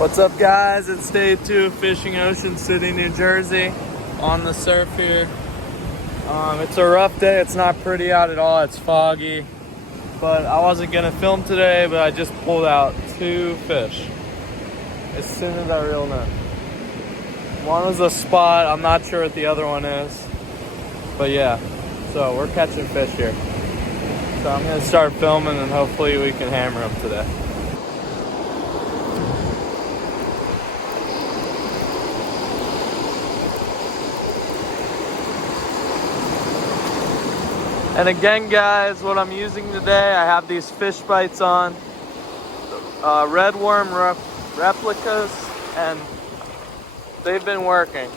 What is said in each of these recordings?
What's up, guys? It's day 2 of fishing Ocean City, New Jersey on the surf here. It's a rough day. It's not pretty out at all. It's foggy, but I wasn't gonna film today, but I just pulled out 2 fish as soon as I reeled in. One was a spot. I'm not sure what the other one is, but yeah, so we're catching fish here. So I'm gonna start filming and hopefully we can hammer them today. And again, guys, what I'm using today, I have these fish bites on, red worm replicas, and they've been working.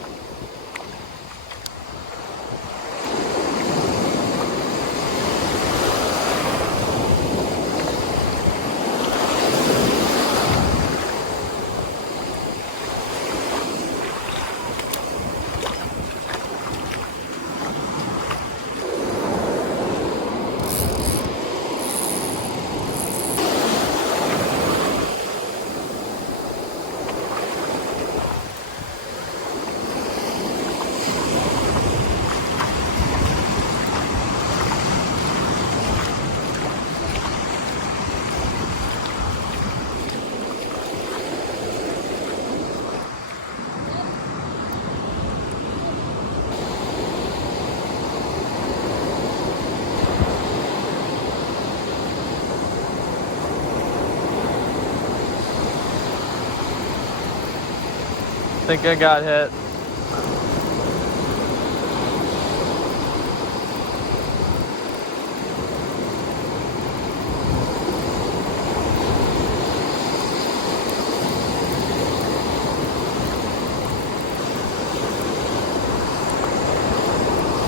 I think I got hit.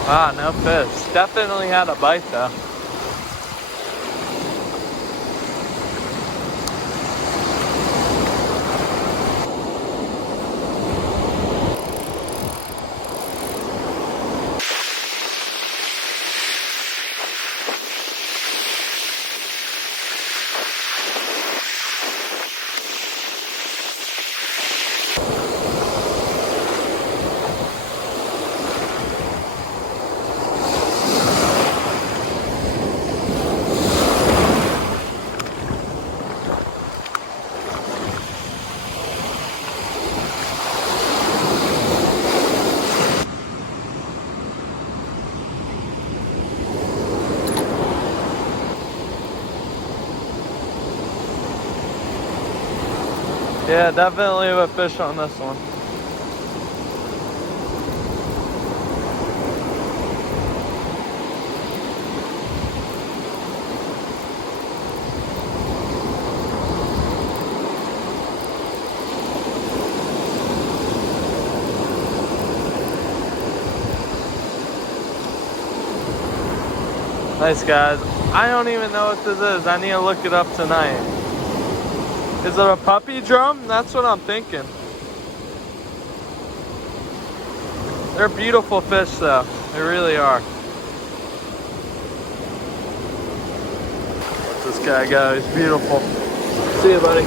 Ah, no fish. Definitely had a bite though. Yeah, definitely a fish on this one. Nice, guys. I don't even know what this is. I need to look it up tonight. Is it a puppy drum? That's what I'm thinking. They're beautiful fish though. They really are. Let this guy go. He's beautiful. See you, buddy.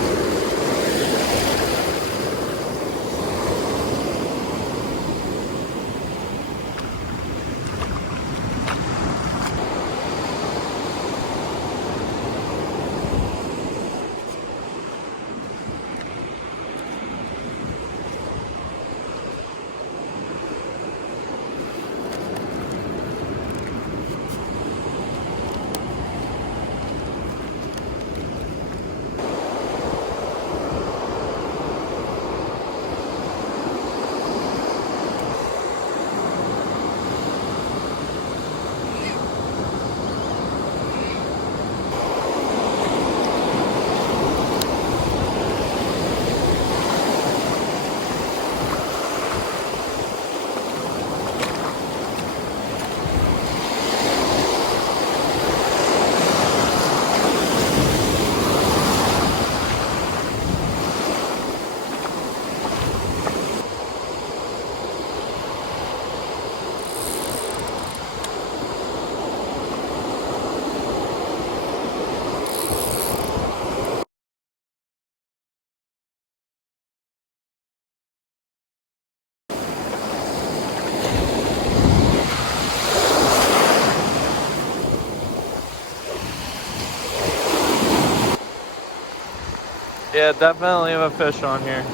Yeah, definitely have a fish on here.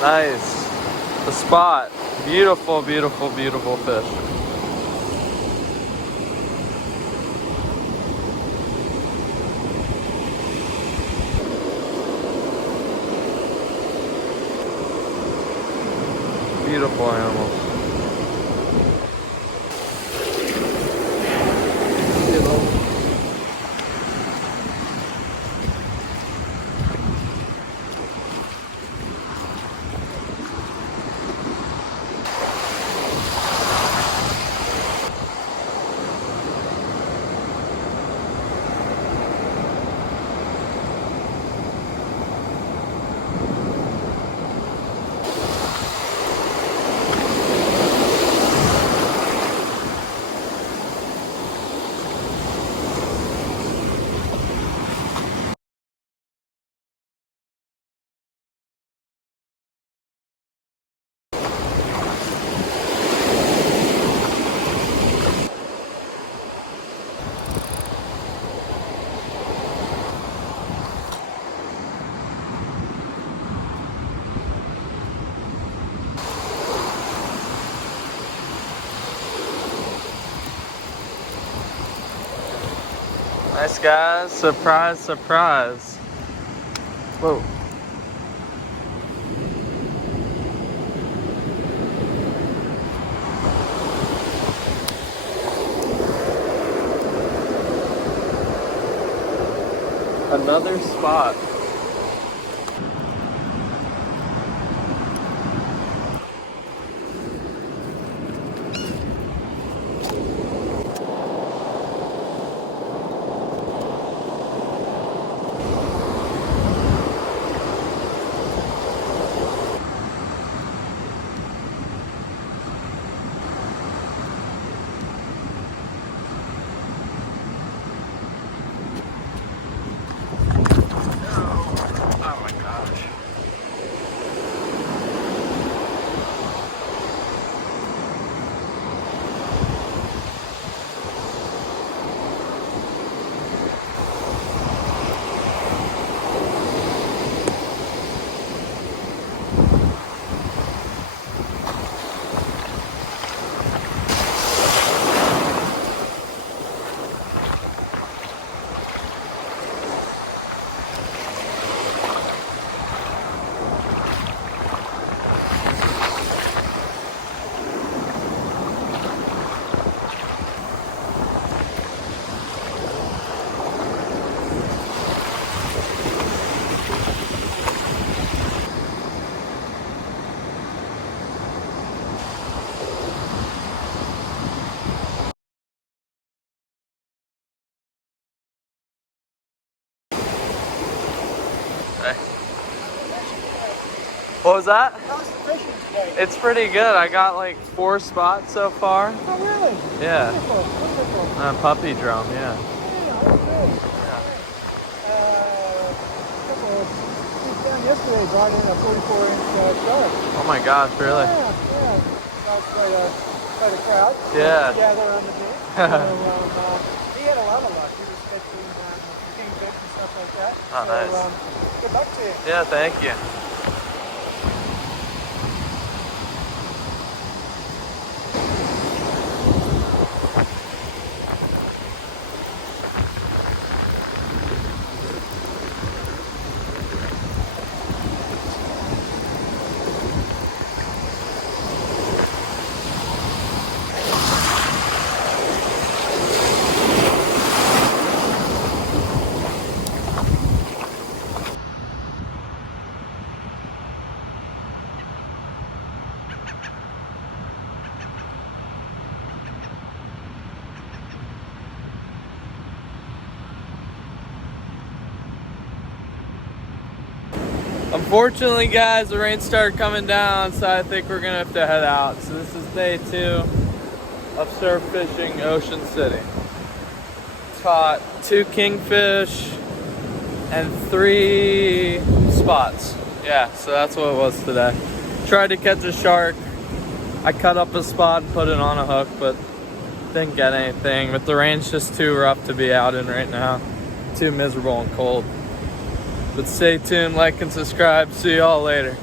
Nice. The spot. Beautiful, beautiful, beautiful fish. Beautiful animals. Nice, guys. Surprise, surprise. Whoa. Another spot. Oh my gosh. What was that? How's the fishing today? It's pretty good. I got like 4 spots so far. Oh, really? Yeah. Wonderful, wonderful. Puppy drum, yeah. Yeah, that's good. A couple of weeks down yesterday brought in a 44-inch shark. Oh my gosh, really? Yeah. Caused quite a crowd. Yeah. Together on the beach. So, he had a lot of luck. He was catching kingfish and stuff like that. Oh, so, nice. Good luck to you. Yeah, thank you. Unfortunately, guys, the rain started coming down, so I think we're gonna have to head out. So this is day 2. of surf fishing Ocean City. Caught 2 kingfish and 3 spots. Yeah, so that's what it was today. Tried to catch a shark. I cut up a spot and put it on a hook, but didn't get anything. But the rain's just too rough to be out in right now. Too miserable and cold. But stay tuned, like and subscribe. See y'all later.